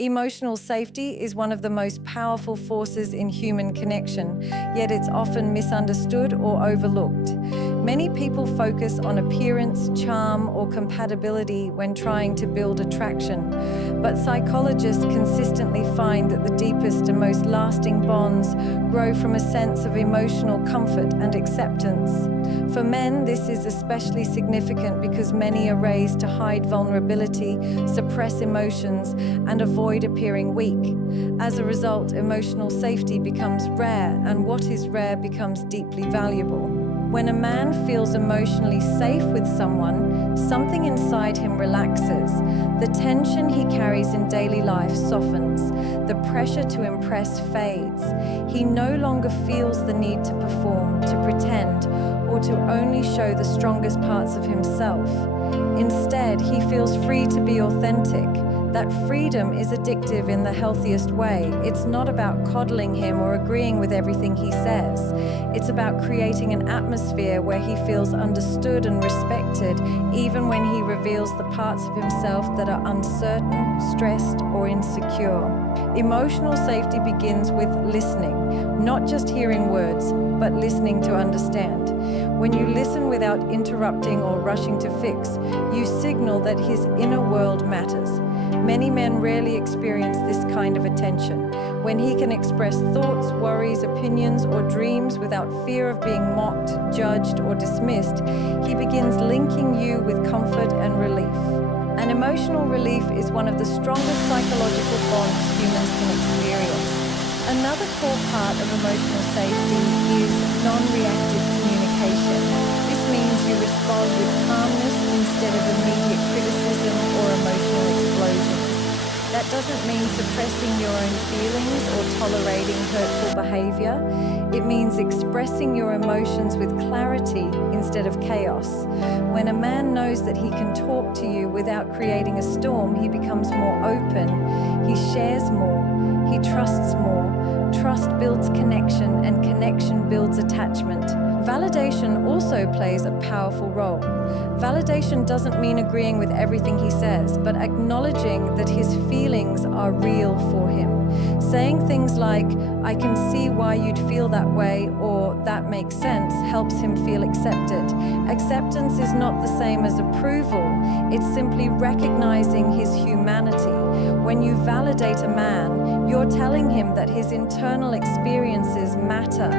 Emotional safety is one of the most powerful forces in human connection, yet it's often misunderstood or overlooked. Many people focus on appearance, charm, or compatibility when trying to build attraction, but psychologists consistently find that the deepest and most lasting bonds grow from a sense of emotional comfort and acceptance. For men, this is especially significant because many are raised to hide vulnerability, suppress emotions, and avoid appearing weak. As a result, emotional safety becomes rare, and what is rare becomes deeply valuable. When a man feels emotionally safe with someone, something inside him relaxes. The tension he carries in daily life softens. The pressure to impress fades. He no longer feels the need to perform, to pretend, or to only show the strongest parts of himself. Instead, he feels free to be authentic. That freedom is addictive in the healthiest way. It's not about coddling him or agreeing with everything he says. It's about creating an atmosphere where he feels understood and respected, even when he reveals the parts of himself that are uncertain, stressed, or insecure. Emotional safety begins with listening, not just hearing words, but listening to understand. When you listen without interrupting or rushing to fix, you signal that his inner world matters. Many men rarely experience this kind of attention. When he can express thoughts, worries, opinions, or dreams without fear of being mocked, judged, or dismissed, he begins linking you with comfort and relief. And emotional relief is one of the strongest psychological bonds humans can experience. Another core part of emotional safety is non-reactive communication. This means you respond with calmness instead of immediate criticism or emotional explosions. That doesn't mean suppressing your own feelings or tolerating hurtful behavior. It means expressing your emotions with clarity instead of chaos. When a man knows that he can talk to you without creating a storm, he becomes more open, he shares more, he trusts more. Trust builds connection, and connection builds attachment. Validation also plays a powerful role. Validation doesn't mean agreeing with everything he says, but acknowledging that his feelings are real for him. Saying things like, "I can see why you'd feel that way," or "that makes sense," helps him feel accepted. Acceptance is not the same as approval. It's simply recognizing his humanity. When you validate a man, you're telling him that his internal experiences matter.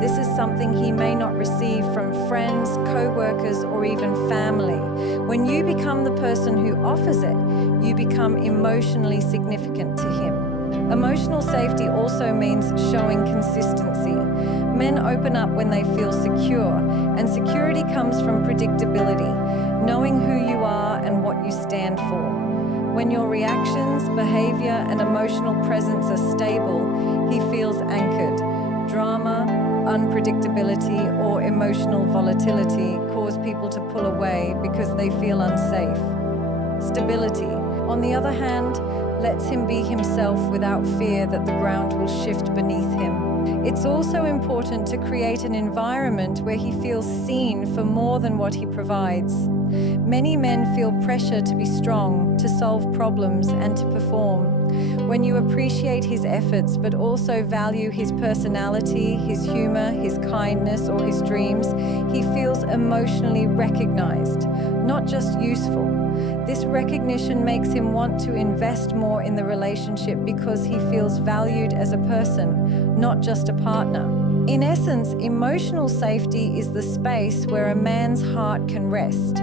This is something he may not receive from friends, co-workers, or even family. When you become the person who offers it, you become emotionally significant to him. Emotional safety also means showing consistency. Men open up when they feel secure, and security comes from predictability, knowing who you are and what you stand for. When your reactions, behavior, and emotional presence are stable, he feels anchored. Drama, unpredictability, or emotional volatility cause people to pull away because they feel unsafe. Stability, on the other hand, lets him be himself without fear that the ground will shift beneath him. It's also important to create an environment where he feels seen for more than what he provides. Many men feel pressure to be strong, to solve problems, and to perform. When you appreciate his efforts but also value his personality, his humor, his kindness, or his dreams, he feels emotionally recognized, not just useful. This recognition makes him want to invest more in the relationship because he feels valued as a person, not just a partner. In essence, emotional safety is the space where a man's heart can rest.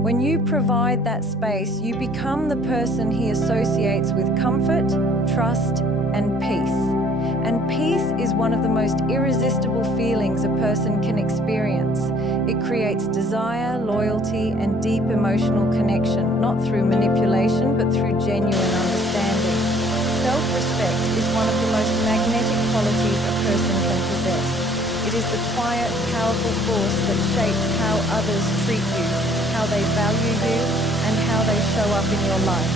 When you provide that space, you become the person he associates with comfort, trust, and peace. And peace is one of the most irresistible feelings a person can experience. It creates desire, loyalty, and deep emotional connection, not through manipulation, but through genuine understanding. Self-respect is one of the most magnetic qualities a person can possess. It is the quiet, powerful force that shapes how others treat you, how they value you, and how they show up in your life.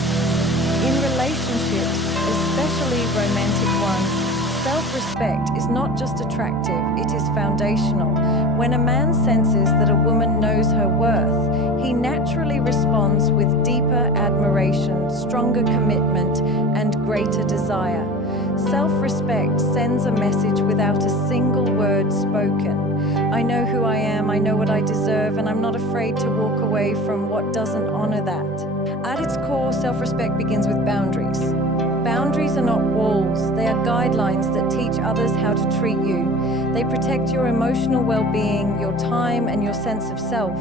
In relationships, especially romantic ones, self-respect is not just attractive, it is foundational. When a man senses that a woman knows her worth, he naturally responds with deeper admiration, stronger commitment, and greater desire. Self-respect sends a message without a single word spoken. I know who I am, I know what I deserve, and I'm not afraid to walk away from what doesn't honor that. At its core, self-respect begins with boundaries. Boundaries are not walls, they are guidelines that teach others how to treat you. They protect your emotional well-being, your time, and your sense of self.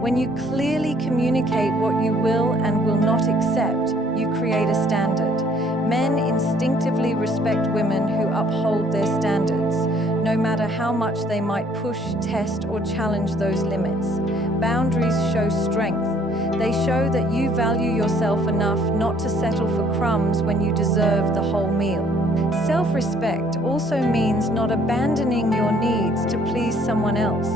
When you clearly communicate what you will and will not accept, you create a standard. Men instinctively respect women who uphold their standards, no matter how much they might push, test, or challenge those limits. Boundaries show strength. They show that you value yourself enough not to settle for crumbs when you deserve the whole meal. Self-respect also means not abandoning your needs to please someone else.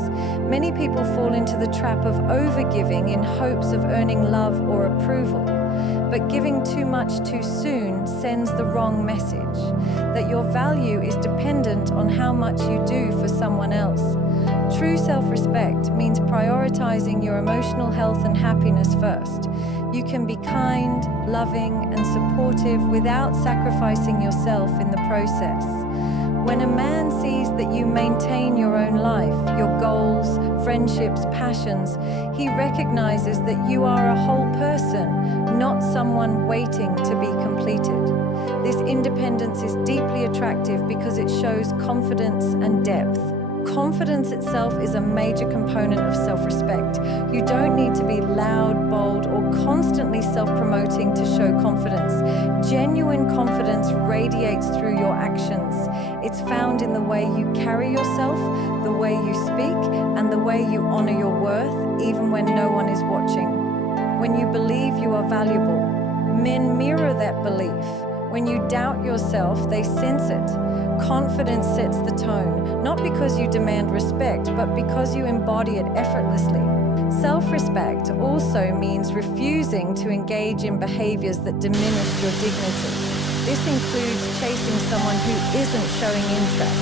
Many people fall into the trap of overgiving in hopes of earning love or approval. But giving too much too soon sends the wrong message, that your value is dependent on how much you do for someone else. True self-respect means prioritizing your emotional health and happiness first. You can be kind, loving, and supportive without sacrificing yourself in the process. When a man sees that you maintain your own life, your goals, friendships, passions, he recognizes that you are a whole person, not someone waiting to be completed. This independence is deeply attractive because it shows confidence and depth. Confidence itself is a major component of self-respect. You don't need to be loud, bold, or constantly self-promoting to show confidence. Genuine confidence radiates through your actions. It's found in the way you carry yourself, the way you speak, and the way you honor your worth, even when no one is watching. When you believe you are valuable, men mirror that belief. When you doubt yourself, they sense it. Confidence sets the tone, not because you demand respect, but because you embody it effortlessly. Self-respect also means refusing to engage in behaviors that diminish your dignity. This includes chasing someone who isn't showing interest,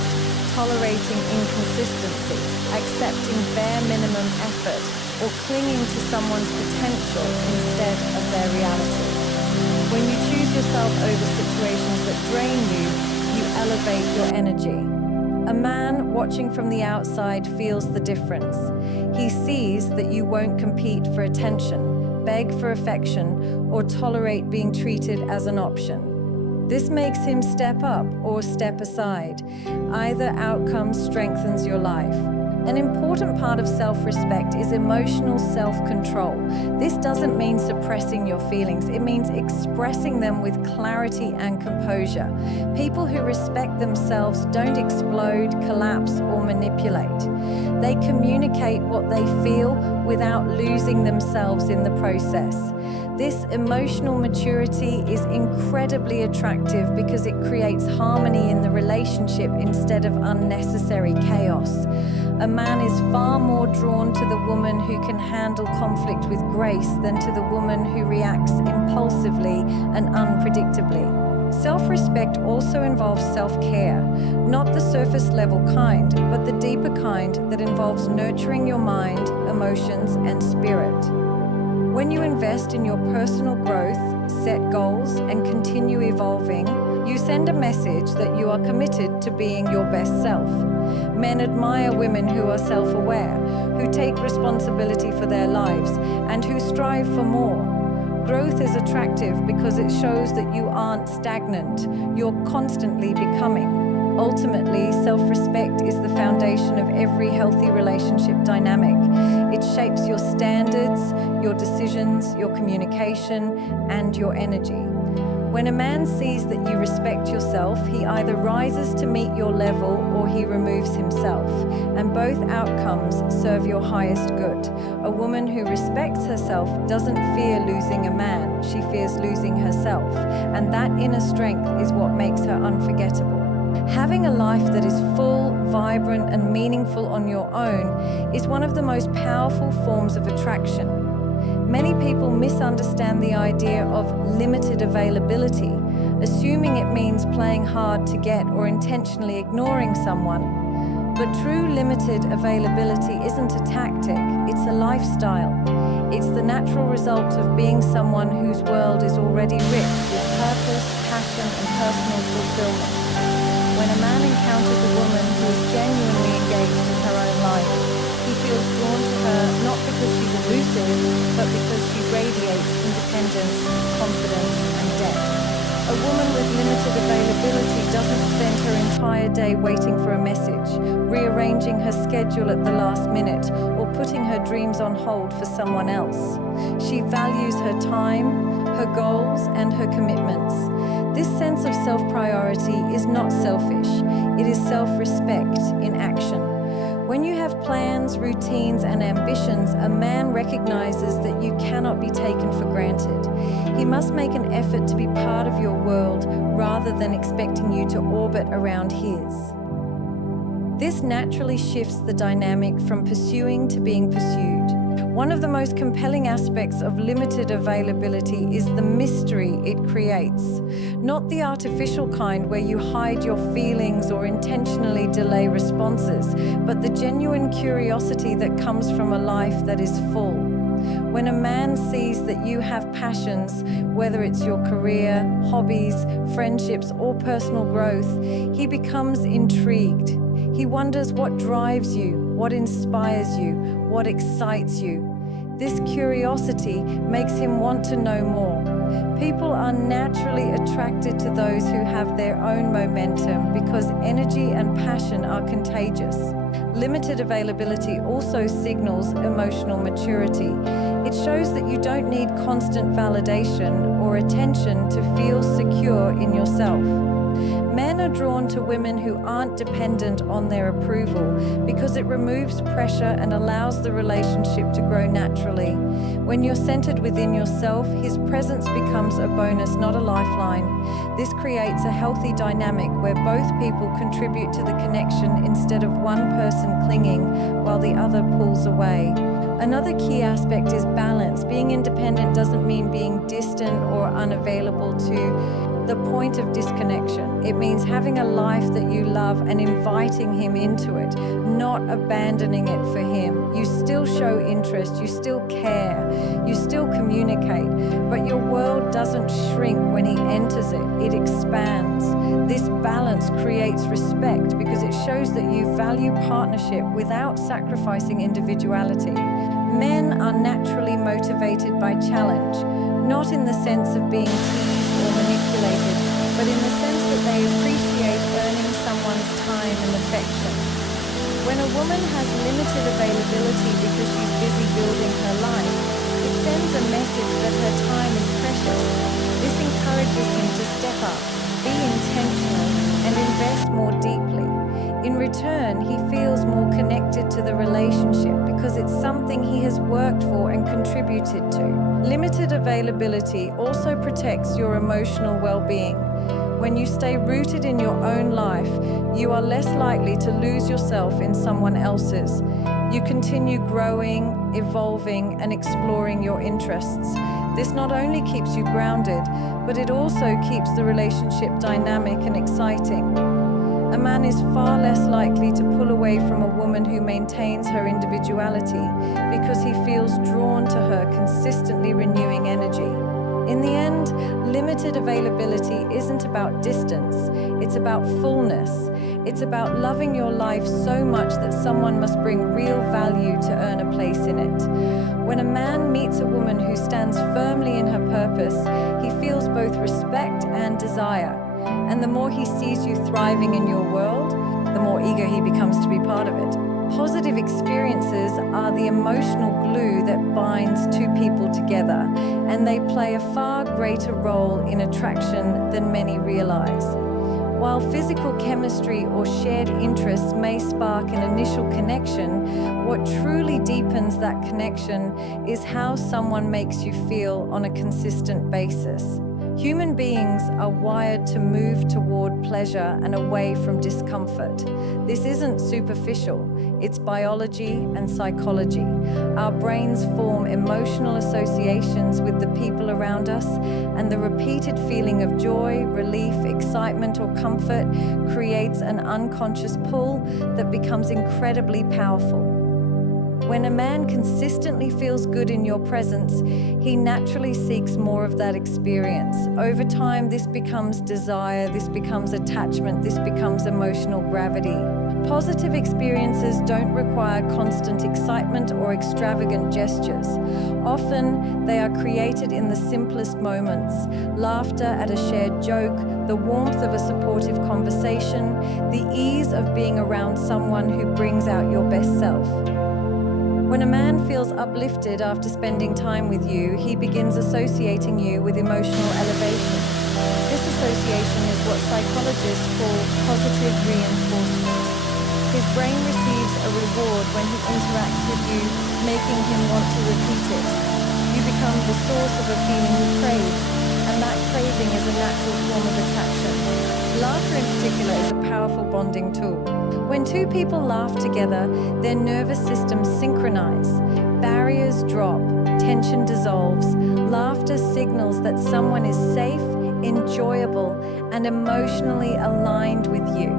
tolerating inconsistency, accepting bare minimum effort, or clinging to someone's potential instead of their reality. When you choose yourself over situations that drain you, you elevate your energy. A man watching from the outside feels the difference. He sees that you won't compete for attention, beg for affection, or tolerate being treated as an option. This makes him step up or step aside. Either outcome strengthens your life. An important part of self-respect is emotional self-control. This doesn't mean suppressing your feelings. It means expressing them with clarity and composure. People who respect themselves don't explode, collapse, or manipulate. They communicate what they feel without losing themselves in the process. This emotional maturity is incredibly attractive because it creates harmony in the relationship instead of unnecessary chaos. A man is far more drawn to the woman who can handle conflict with grace than to the woman who reacts impulsively and unpredictably. Self-respect also involves self-care, not the surface-level kind, but the deeper kind that involves nurturing your mind, emotions, and spirit. When you invest in your personal growth, set goals, and continue evolving, you send a message that you are committed to being your best self. Men admire women who are self-aware, who take responsibility for their lives, and who strive for more. Growth is attractive because it shows that you aren't stagnant, you're constantly becoming. Ultimately, self-respect is the foundation of every healthy relationship dynamic. It shapes your standards, your decisions, your communication, and your energy. When a man sees that you respect yourself, he either rises to meet your level or he removes himself, and both outcomes serve your highest good. A woman who respects herself doesn't fear losing a man, she fears losing herself, and that inner strength is what makes her unforgettable. Having a life that is full, vibrant, and meaningful on your own is one of the most powerful forms of attraction. Many people misunderstand the idea of limited availability, assuming it means playing hard to get or intentionally ignoring someone. But true limited availability isn't a tactic, it's a lifestyle. It's the natural result of being someone whose world is already rich with purpose, passion, and personal fulfillment. When a man encounters a woman who is genuinely engaged in her own life, he feels drawn to her not because she's elusive, but because she radiates independence, confidence, and depth. A woman with limited availability doesn't spend her entire day waiting for a message, rearranging her schedule at the last minute, or putting her dreams on hold for someone else. She values her time, her goals, and her commitments. This sense of self-priority is not selfish, it is self-respect in action. When you have plans, routines, and ambitions, a man recognizes that you cannot be taken for granted. He must make an effort to be part of your world rather than expecting you to orbit around his. This naturally shifts the dynamic from pursuing to being pursued. One of the most compelling aspects of limited availability is the mystery it creates. Not the artificial kind where you hide your feelings or intentionally delay responses, but the genuine curiosity that comes from a life that is full. When a man sees that you have passions, whether it's your career, hobbies, friendships, or personal growth, he becomes intrigued. He wonders what drives you, what inspires you, what excites you. This curiosity makes him want to know more. People are naturally attracted to those who have their own momentum because energy and passion are contagious. Limited availability also signals emotional maturity. It shows that you don't need constant validation or attention to feel secure in yourself. Men are drawn to women who aren't dependent on their approval because it removes pressure and allows the relationship to grow naturally. When you're centered within yourself, his presence becomes a bonus, not a lifeline. This creates a healthy dynamic where both people contribute to the connection instead of one person clinging while the other pulls away. Another key aspect is balance. Being independent doesn't mean being distant or unavailable to the point of disconnection. It means having a life that you love and inviting him into it, not abandoning it for him. You still show interest, you still care, you still communicate, but your world doesn't shrink when he enters it, it expands. This balance creates respect because it shows that you value partnership without sacrificing individuality. Men are naturally motivated by challenge, not in the sense of being teased or manipulated, but in the sense that they appreciate earning someone's time and affection. When a woman has limited availability because she's busy building her life, it sends a message that her time is precious. This encourages him to step up, be intentional, and invest more deeply. In return, he feels more connected to the relationship because it's something he has worked for and contributed to. Limited availability also protects your emotional well-being. When you stay rooted in your own life, you are less likely to lose yourself in someone else's. You continue growing, evolving, and exploring your interests. This not only keeps you grounded, but it also keeps the relationship dynamic and exciting. A man is far less likely to pull away from a woman who maintains her individuality because he feels drawn to her consistently renewing energy. In the end, limited availability isn't about distance, it's about fullness. It's about loving your life so much that someone must bring real value to earn a place in it. When a man meets a woman who stands firmly in her purpose, he feels both respect and desire. And the more he sees you thriving in your world, the more eager he becomes to be part of it. Positive experiences are the emotional glue that binds two people together, and they play a far greater role in attraction than many realize. While physical chemistry or shared interests may spark an initial connection, what truly deepens that connection is how someone makes you feel on a consistent basis. Human beings are wired to move toward pleasure and away from discomfort. This isn't superficial, it's biology and psychology. Our brains form emotional associations with the people around us, and the repeated feeling of joy, relief, excitement, or comfort creates an unconscious pull that becomes incredibly powerful. When a man consistently feels good in your presence, he naturally seeks more of that experience. Over time, this becomes desire, this becomes attachment, this becomes emotional gravity. Positive experiences don't require constant excitement or extravagant gestures. Often, they are created in the simplest moments: laughter at a shared joke, the warmth of a supportive conversation, the ease of being around someone who brings out your best self. When a man feels uplifted after spending time with you, he begins associating you with emotional elevation. This association is what psychologists call positive reinforcement. His brain receives a reward when he interacts with you, making him want to repeat it. You become the source of a feeling he craves, and that craving is a natural form of attraction. Laughter in particular is a powerful bonding tool. When two people laugh together, their nervous systems synchronize. Barriers drop, tension dissolves. Laughter signals that someone is safe, enjoyable, and emotionally aligned with you.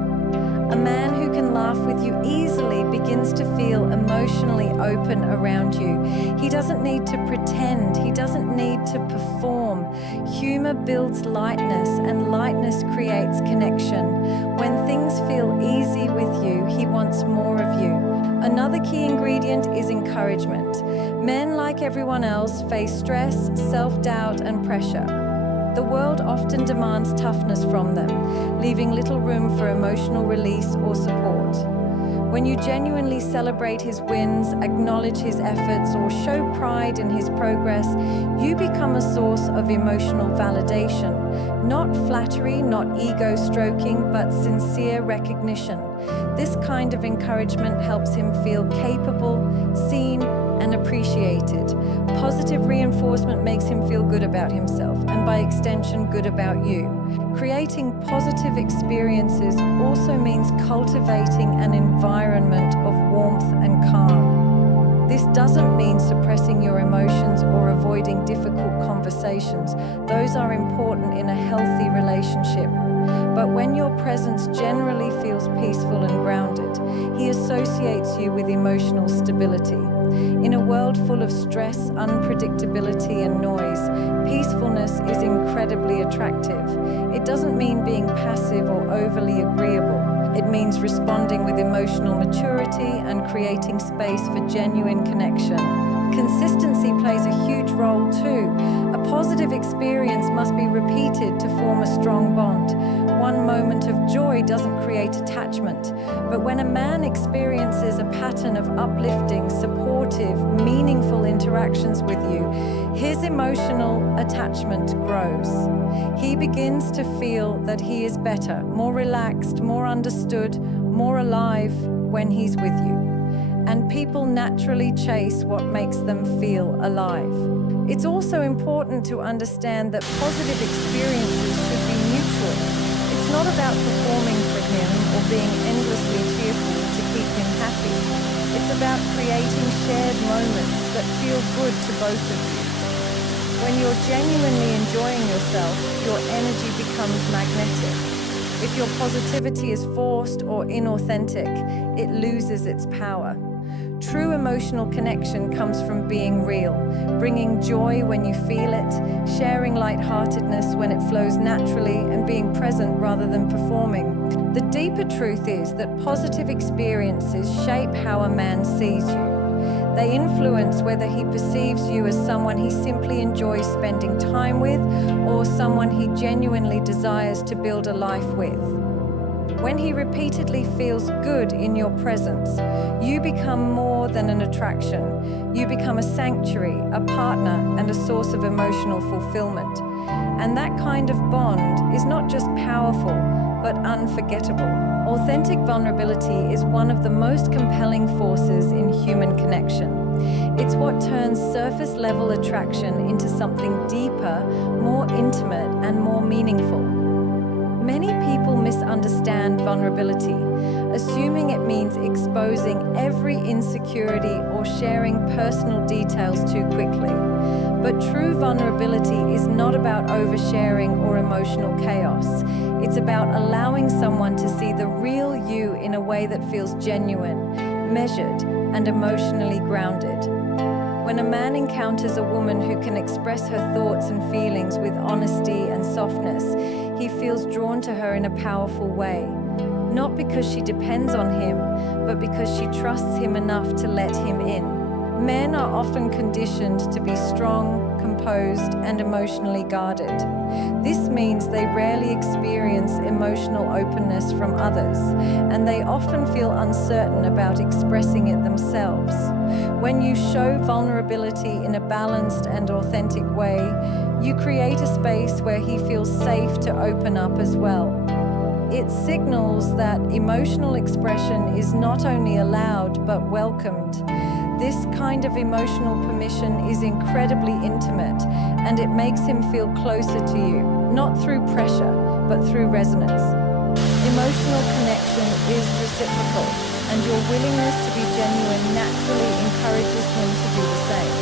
A man who can laugh with you easily begins to feel emotionally open around you. He doesn't need to pretend. He doesn't need to perform. Humor builds lightness, and lightness creates connection. When things feel easy with you, he wants more of you. Another key ingredient is encouragement. Men, like everyone else, face stress, self-doubt, and pressure. The world often demands toughness from them, leaving little room for emotional release or support. When you genuinely celebrate his wins, acknowledge his efforts, or show pride in his progress, you become a source of emotional validation. Not flattery, not ego stroking, but sincere recognition. This kind of encouragement helps him feel capable, seen, and appreciated. Positive reinforcement makes him feel good about himself, and by extension, good about you. Creating positive experiences also means cultivating an environment of warmth and calm. This doesn't mean suppressing your emotions or avoiding difficult conversations. Those are important in a healthy relationship. But when your presence generally feels peaceful and grounded, he associates you with emotional stability. In a world full of stress, unpredictability, and noise, peacefulness is incredibly attractive. It doesn't mean being passive or overly agreeable. It means responding with emotional maturity and creating space for genuine connection. Consistency plays a huge role too. A positive experience must be repeated to form a strong bond. One moment of joy doesn't create attachment, but when a man experiences a pattern of uplifting, supportive, meaningful interactions with you, his emotional attachment grows. He begins to feel that he is better, more relaxed, more understood, more alive when he's with you. And people naturally chase what makes them feel alive. It's also important to understand that positive experiences should be mutual. It's not about performing for him or being endlessly cheerful to keep him happy. It's about creating shared moments that feel good to both of you. When you're genuinely enjoying yourself, your energy becomes magnetic. If your positivity is forced or inauthentic, it loses its power. True emotional connection comes from being real, bringing joy when you feel it, sharing lightheartedness when it flows naturally, and being present rather than performing. The deeper truth is that positive experiences shape how a man sees you. They influence whether he perceives you as someone he simply enjoys spending time with or someone he genuinely desires to build a life with. When he repeatedly feels good in your presence, you become more than an attraction. You become a sanctuary, a partner, and a source of emotional fulfillment. And that kind of bond is not just powerful, but unforgettable. Authentic vulnerability is one of the most compelling forces in human connection. It's what turns surface-level attraction into something deeper, more intimate, and more meaningful. Many people misunderstand vulnerability, assuming it means exposing every insecurity or sharing personal details too quickly. But true vulnerability is not about oversharing or emotional chaos. It's about allowing someone to see the real you in a way that feels genuine. measured, and emotionally grounded. When a man encounters a woman who can express her thoughts and feelings with honesty and softness, he feels drawn to her in a powerful way. Not because she depends on him, but because she trusts him enough to let him in. Men are often conditioned to be strong, composed, and emotionally guarded. This means they rarely experience emotional openness from others, and they often feel uncertain about expressing it themselves. When you show vulnerability in a balanced and authentic way, you create a space where he feels safe to open up as well. It signals that emotional expression is not only allowed but welcomed. This kind of emotional permission is incredibly intimate, and it makes him feel closer to you, not through pressure, but through resonance. Emotional connection is reciprocal, and your willingness to be genuine naturally encourages him to do the same.